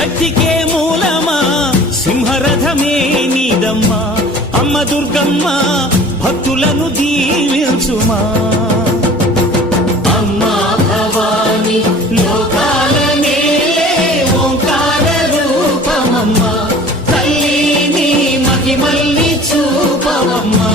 శక్తికే మూలమా సింహరథమే నీదమ్మా అమ్మ దుర్గమ్మ భక్తులను దీవించుమా అమ్మా భవాని లోకాల నేలే ఓంకార రూపమమ్మా తల్లిని మహిమల్ని చూపవమ్మా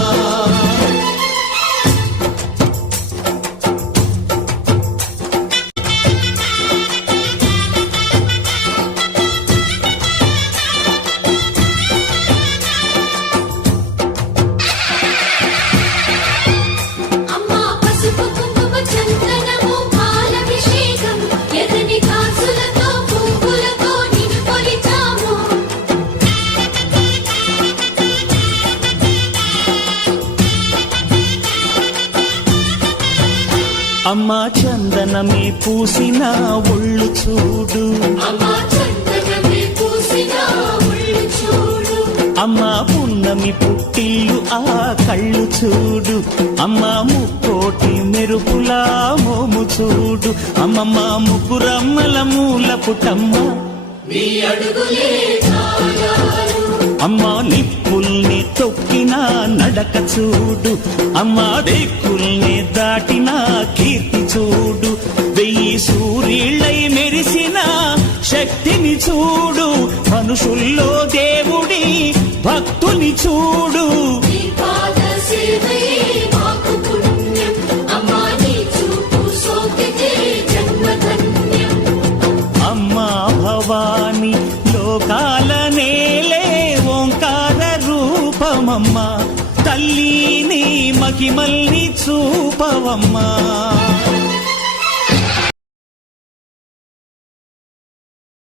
అమ్మా చందనమే పూసిన ఒళ్ళు చూడు అమ్మా పున్నమి పుట్టిల్లు ఆ కళ్ళు చూడు అమ్మా ముక్కోటి మెరుపులా మోము చూడు అమ్మమ్మ ముగ్గురమ్మల మూల పుటమ్మ అమ్మా నిప్పుల్ని తొక్కిన నడక చూడు అమ్మా దిక్కుల్ని దాటిన కీర్తి చూడు 1000 సూర్యుళ్ళై మెరిసిన శక్తిని చూడు మనుషుల్లో దేవుడి భక్తుని చూడు అమ్మా భవాని లోకాల నేలే ఓంకార రూపమమ్మా తల్లిని మహిమల్ని చూపవమ్మా